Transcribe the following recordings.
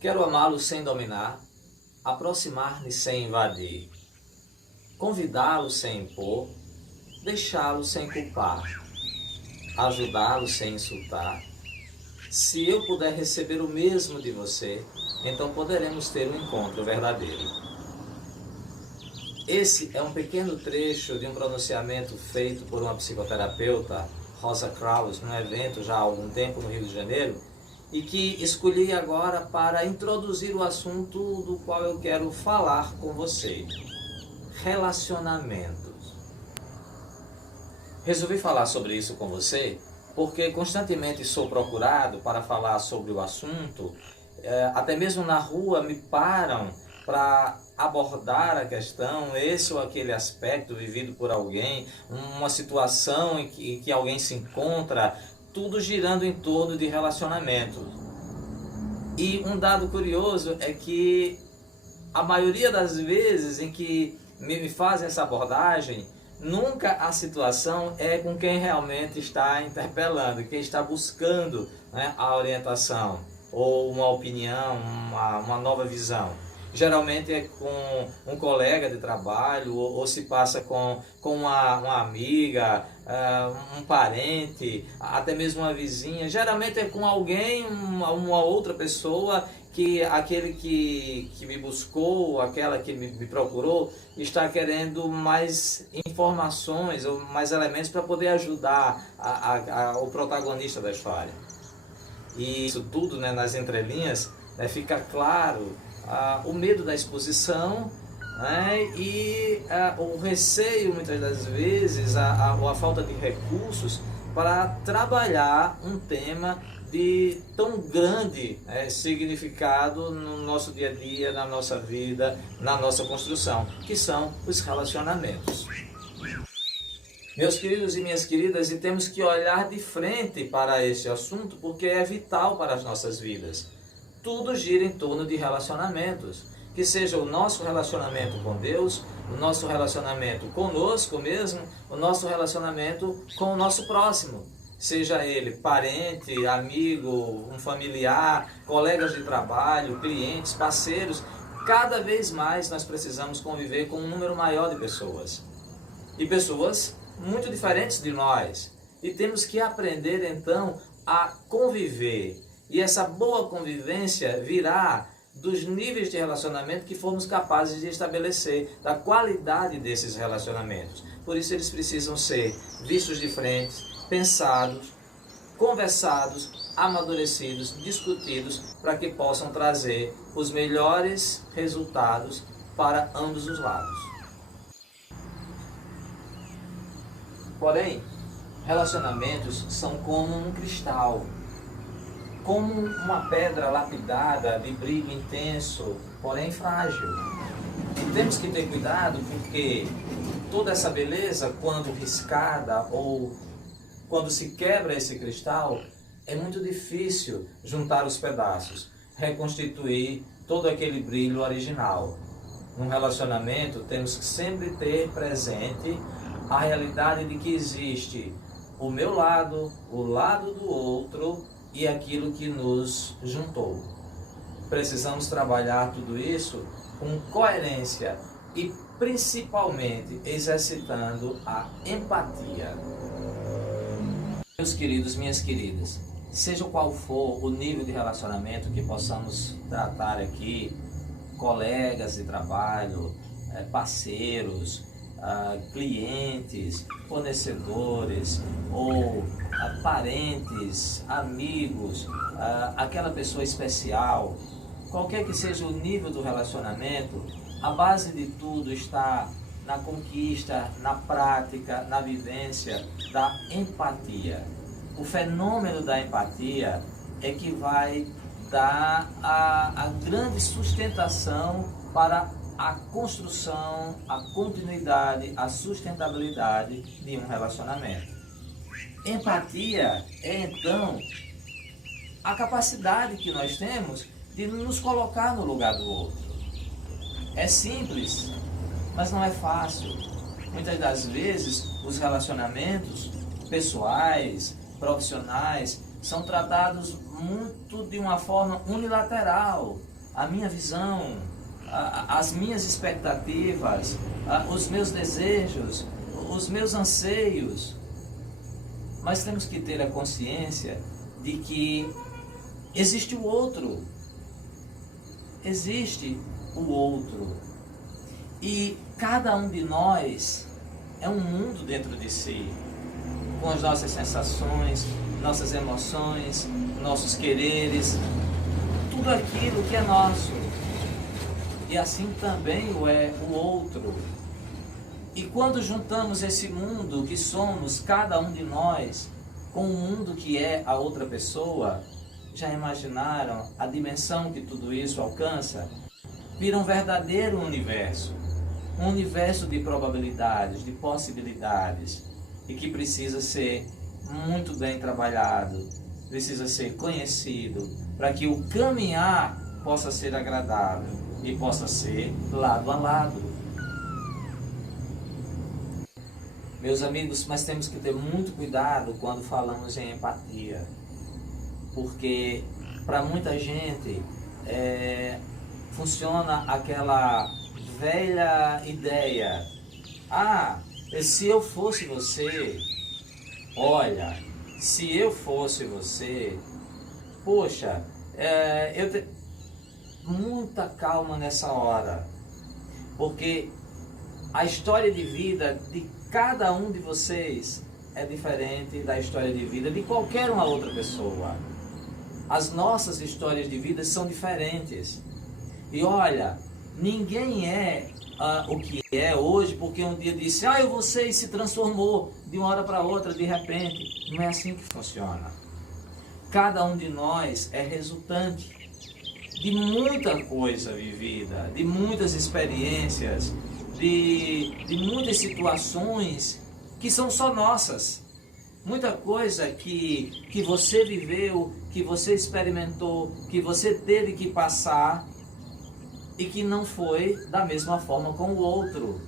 Quero amá-lo sem dominar, aproximar-me sem invadir, convidá-lo sem impor, deixá-lo sem culpar, ajudá-lo sem insultar. Se eu puder receber o mesmo de você, então poderemos ter um encontro verdadeiro. Esse é um pequeno trecho de um pronunciamento feito por uma psicoterapeuta, Rosa Krauss, num evento já há algum tempo no Rio de Janeiro, e que escolhi agora para introduzir o assunto do qual eu quero falar com você: relacionamentos. Resolvi falar sobre isso com você porque constantemente sou procurado para falar sobre o assunto, até mesmo na rua me param para abordar a questão, esse ou aquele aspecto vivido por alguém, uma situação em que alguém se encontra, tudo girando em torno de relacionamentos. E um dado curioso é que a maioria das vezes em que me fazem essa abordagem, nunca a situação é com quem realmente está interpelando, quem está buscando, né, a orientação, ou uma opinião, uma nova visão. Geralmente é com um colega de trabalho, ou se passa com uma amiga, um parente, até mesmo uma vizinha. Geralmente é com alguém, uma outra pessoa, que aquele que me buscou, aquela que me procurou, está querendo mais informações ou mais elementos para poder ajudar o protagonista da história. E isso tudo, né, nas entrelinhas, né, fica claro o medo da exposição, né, e o receio, muitas das vezes, a falta de recursos para trabalhar um tema de tão grande significado no nosso dia a dia, na nossa vida, na nossa construção, que são os relacionamentos. Meus queridos e minhas queridas, e temos que olhar de frente para esse assunto porque é vital para as nossas vidas. Tudo gira em torno de relacionamentos, que seja o nosso relacionamento com Deus, o nosso relacionamento conosco mesmo, o nosso relacionamento com o nosso próximo, seja ele parente, amigo, um familiar, colegas de trabalho, clientes, parceiros. Cada vez mais nós precisamos conviver com um número maior de pessoas, e pessoas muito diferentes de nós, e temos que aprender então a conviver. E essa boa convivência virá dos níveis de relacionamento que formos capazes de estabelecer, da qualidade desses relacionamentos. Por isso eles precisam ser vistos de frente, pensados, conversados, amadurecidos, discutidos, para que possam trazer os melhores resultados para ambos os lados. Porém, relacionamentos são como um cristal, como uma pedra lapidada de brilho intenso, porém frágil. E temos que ter cuidado porque toda essa beleza, quando riscada ou quando se quebra esse cristal, é muito difícil juntar os pedaços, reconstituir todo aquele brilho original. Num relacionamento, temos que sempre ter presente a realidade de que existe o meu lado, o lado do outro e aquilo que nos juntou. Precisamos trabalhar tudo isso com coerência e principalmente exercitando a empatia. Meus queridos, minhas queridas, seja qual for o nível de relacionamento que possamos tratar aqui, colegas de trabalho, parceiros, clientes, fornecedores ou parentes, amigos, aquela pessoa especial, qualquer que seja o nível do relacionamento, a base de tudo está na conquista, na prática, na vivência da empatia. O fenômeno da empatia é que vai dar a grande sustentação para a construção, a continuidade, a sustentabilidade de um relacionamento. Empatia é, então, a capacidade que nós temos de nos colocar no lugar do outro. É simples, mas não é fácil. Muitas das vezes, os relacionamentos pessoais, profissionais, são tratados muito de uma forma unilateral. A minha visão, as minhas expectativas, os meus desejos, os meus anseios. Mas temos que ter a consciência de que existe o outro. Existe o outro. E cada um de nós é um mundo dentro de si, com as nossas sensações, nossas emoções, nossos quereres, tudo aquilo que é nosso. E assim também o é o outro. E quando juntamos esse mundo que somos, cada um de nós, com o mundo que é a outra pessoa, já imaginaram a dimensão que tudo isso alcança? Vira um verdadeiro universo. Um universo de probabilidades, de possibilidades, e que precisa ser muito bem trabalhado, precisa ser conhecido, para que o caminhar possa ser agradável e possa ser lado a lado. Meus amigos, mas temos que ter muito cuidado quando falamos em empatia, porque para muita gente funciona aquela velha ideia: se eu fosse você, olha, se eu fosse você, poxa, muita calma nessa hora, porque a história de vida de cada um de vocês é diferente da história de vida de qualquer uma outra pessoa. As nossas histórias de vida são diferentes. E olha, ninguém é o que é hoje porque um dia disse, eu vou ser, e se transformou de uma hora para outra, de repente. Não é assim que funciona. Cada um de nós é resultante de muita coisa vivida, de muitas experiências, de muitas situações que são só nossas. Muita coisa que você viveu, que você experimentou, que você teve que passar e que não foi da mesma forma com o outro.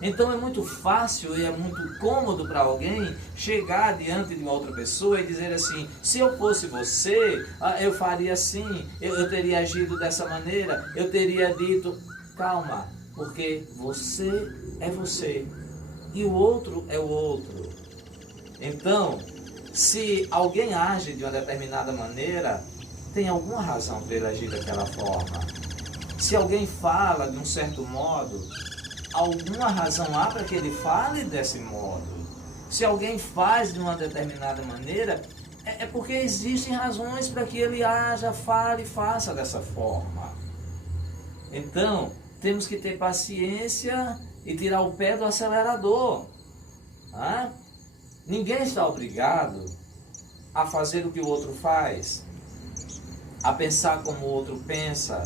Então é muito fácil e é muito cômodo para alguém chegar diante de uma outra pessoa e dizer assim, se eu fosse você, eu faria assim, eu teria agido dessa maneira, eu teria dito... Calma, porque você é você e o outro é o outro. Então, se alguém age de uma determinada maneira, tem alguma razão para ele agir daquela forma. Se alguém fala de um certo modo, alguma razão há para que ele fale desse modo. Se alguém faz de uma determinada maneira, é porque existem razões para que ele haja, fale e faça dessa forma. Então, temos que ter paciência e tirar o pé do acelerador. Ninguém está obrigado a fazer o que o outro faz, a pensar como o outro pensa,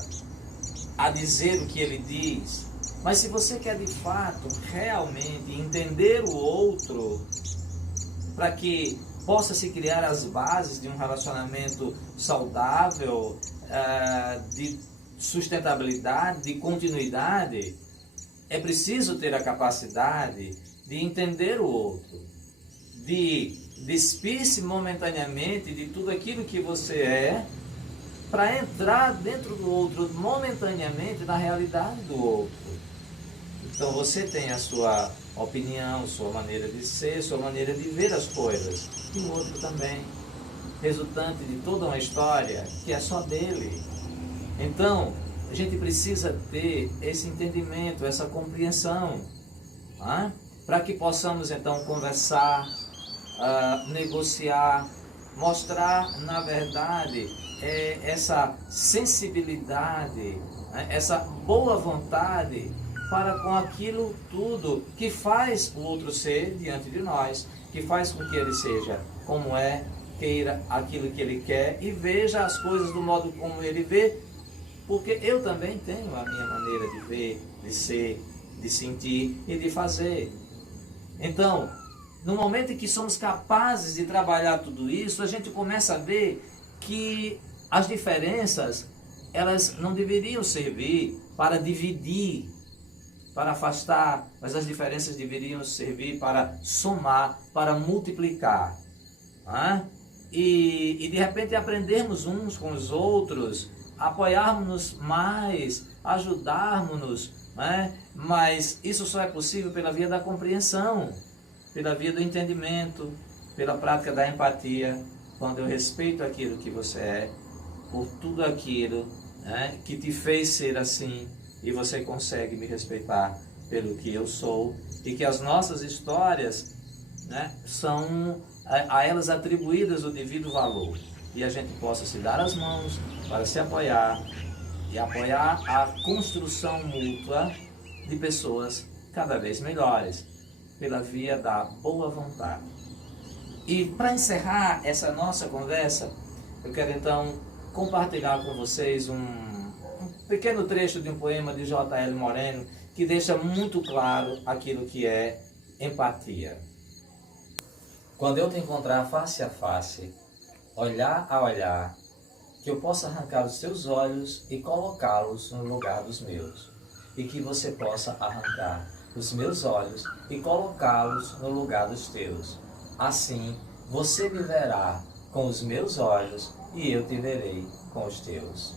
a dizer o que ele diz. Mas se você quer de fato, realmente entender o outro, para que possa se criar as bases de um relacionamento saudável, de sustentabilidade, de continuidade, é preciso ter a capacidade de entender o outro, de despir-se momentaneamente de tudo aquilo que você é, para entrar dentro do outro momentaneamente na realidade do outro. Então você tem a sua opinião, sua maneira de ser, sua maneira de ver as coisas, e o outro também, resultante de toda uma história que é só dele. Então, a gente precisa ter esse entendimento, essa compreensão, para que possamos então conversar, negociar, mostrar na verdade essa sensibilidade, essa boa vontade para com aquilo tudo que faz o outro ser diante de nós, que faz com que ele seja como é, queira aquilo que ele quer e veja as coisas do modo como ele vê, porque eu também tenho a minha maneira de ver, de ser, de sentir e de fazer. Então, no momento em que somos capazes de trabalhar tudo isso, a gente começa a ver que as diferenças, elas não deveriam servir para dividir, para afastar, mas as diferenças deveriam servir para somar, para multiplicar. e de repente aprendermos uns com os outros, apoiarmos-nos mais, ajudarmos-nos, né? Mas isso só é possível pela via da compreensão, pela via do entendimento, pela prática da empatia, quando eu respeito aquilo que você é, por tudo aquilo, né, que te fez ser assim, e você consegue me respeitar pelo que eu sou, e que as nossas histórias, né, são a elas atribuídas o devido valor, e a gente possa se dar as mãos para se apoiar e apoiar a construção mútua de pessoas cada vez melhores, pela via da boa vontade. E para encerrar essa nossa conversa, eu quero então compartilhar com vocês um pequeno trecho de um poema de J.L. Moreno que deixa muito claro aquilo que é empatia. Quando eu te encontrar face a face, olhar a olhar, que eu possa arrancar os teus olhos e colocá-los no lugar dos meus, e que você possa arrancar os meus olhos e colocá-los no lugar dos teus. Assim, você me verá com os meus olhos e eu te verei com os teus.